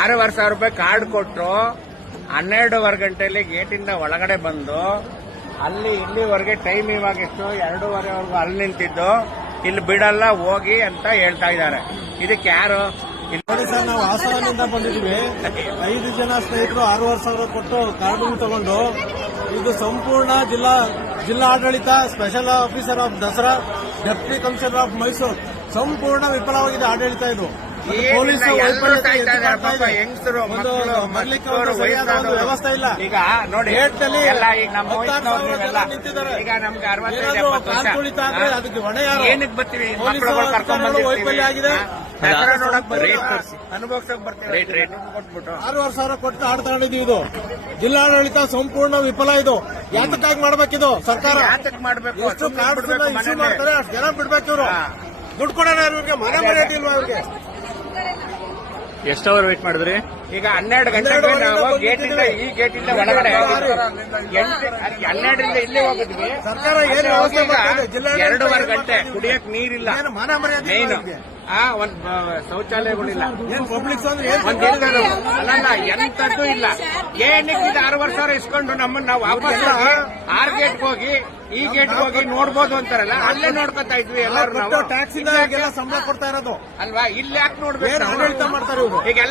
ಆರೂವರೆ ಸಾವಿರ ರೂಪಾಯಿ ಕಾರ್ಡ್ ಕೊಟ್ಟರು ಹನ್ನೆರಡೂವರೆ ಗಂಟೆಯಲ್ಲಿ ಗೇಟಿಂದ ಒಳಗಡೆ ಬಂದು, ಅಲ್ಲಿ ಇಲ್ಲಿವರೆಗೆ ಟೈಮ್ ಇವಾಗ ಎಷ್ಟು, ಎರಡೂವರೆವರೆಗೂ ಅಲ್ಲಿ ನಿಂತಿದ್ದು, ಇಲ್ಲಿ ಬಿಡಲ್ಲ, ಹೋಗಿ ಅಂತ ಹೇಳ್ತಾ ಇದ್ದಾರೆ. ಇದಕ್ಕೆ ಯಾರು? ನೋಡಿ ಸರ್, ನಾವು ಹಾಸನದಿಂದ ಬಂದಿದ್ವಿ ಐದು ಜನ ಸ್ನೇಹಿತರು ಆರೂವರೆ ಸಾವಿರ ಕೊಟ್ಟು ಕಾರ್ಡು ತಗೊಂಡು, ಇದು ಸಂಪೂರ್ಣ ಜಿಲ್ಲಾ ಜಿಲ್ಲಾ ಆಡಳಿತ special officer of Dasara deputy commissioner of Mysuru. ಸಂಪೂರ್ಣ ವಿಫಲವಾಗಿದೆ ಆಡಳಿತ ಇದು. ಹೆಂಗಸರು ಮಕ್ಕಳು ವಯಸ್ಸಾದವರು. ವ್ಯವಸ್ಥೆ ಇಲ್ಲ. ಈಗ ನೋಡಿ ಎಲ್ಲ ಈಗ ನಮ್ಮ ನಿಂತಿದ್ದಾರೆ. ನಮ್ಗೆ ಅರವತ್ತೈದು? ಅದಕ್ಕೆ ಹೊಣೆ? ಏನಕ್ಕೆ ಬರ್ತೀವಿ? ವೈಫಲ್ಯ ಆಗಿದೆ. ಅನುಭವಿಸಕ್ ಬರ್ತೀವಿ. ಕೊಟ್ಬಿಟ್ಟು. ಆರೂವರೆ ಸಾವಿರ ಕೊಟ್ಟು ಆಡ್ ತಗೊಂಡಿದ್ದೀವಿ ಇದು. ಜಿಲ್ಲಾಡಳಿತ ಸಂಪೂರ್ಣ ವಿಫಲ ಇದು. ಯಾತಕ್ಕಾಗಿ ಮಾಡ್ಬೇಕಿದು ಸರ್ಕಾರ? ಮಾಡ್ಬೇಕು? ಎಷ್ಟು ಮಾಡ್ತಾರೆ ಅಷ್ಟು ಜನ ಬಿಡ್ಬೇಕು ಇವರು. ದುಡ್ಡು ಕೊಡೋಣ ಇವ್ರಿಗೆ ಮನೆ ಮನೆ ಇಲ್ವಾ ಇವ್ರಿಗೆ? ಎಷ್ಟು ಅವರ್ ವೇಟ್ ಮಾಡಿದ್ರಿ? ಈಗ ಹನ್ನೆರಡು ಗಂಟೆ ನಾವು ಗೇಟ್ ಇಂದ ಈ ಗೇಟಿಂದ ಒಳಗಡೆ ಎಂಟು ಹನ್ನೆರಡರಿಂದ ಇಲ್ಲೇ ಹೋಗಿದ್ವಿ. ಇದೆ? ಎರಡೂವರೆ ಗಂಟೆ ಕುಡಿಯಕ್ ನೀರಿಲ್ಲ. ಮಾನ ಆ ಒಂದ್ ಶೌಚಾಲಯಗಳಿಲ್ಲ. ಅಲ್ಲ ಎಂತದ್ದು ಇಲ್ಲ. ಏನಕ್ಕೆ ಇದು ಆರೂವರೆ ಸಾವಿರ ಇಸ್ಕೊಂಡು ನಮ್ಮನ್ನ ನಾವು ವಾಪಸ್ ಆರ್ ಗೇಟ್ ಹೋಗಿ ಈ ಗೇಟ್ ಹೋಗಿ ನೋಡ್ಬೋದು ಅಂತಾರಲ್ಲ ಅಲ್ಲೇ ನೋಡ್ಕೊತಾ ಇದ್ವಿ ಎಲ್ಲರೂ ಟ್ಯಾಕ್ಸಿ ಇಂದ ಸಂಬಳ ಕೊಡ್ತಾ ಇರೋದು. ಅಲ್ವಾ? ಇಲ್ಲಿ ಯಾಕೆ ನೋಡ್ಬೇಕು ಈಗೆಲ್ಲ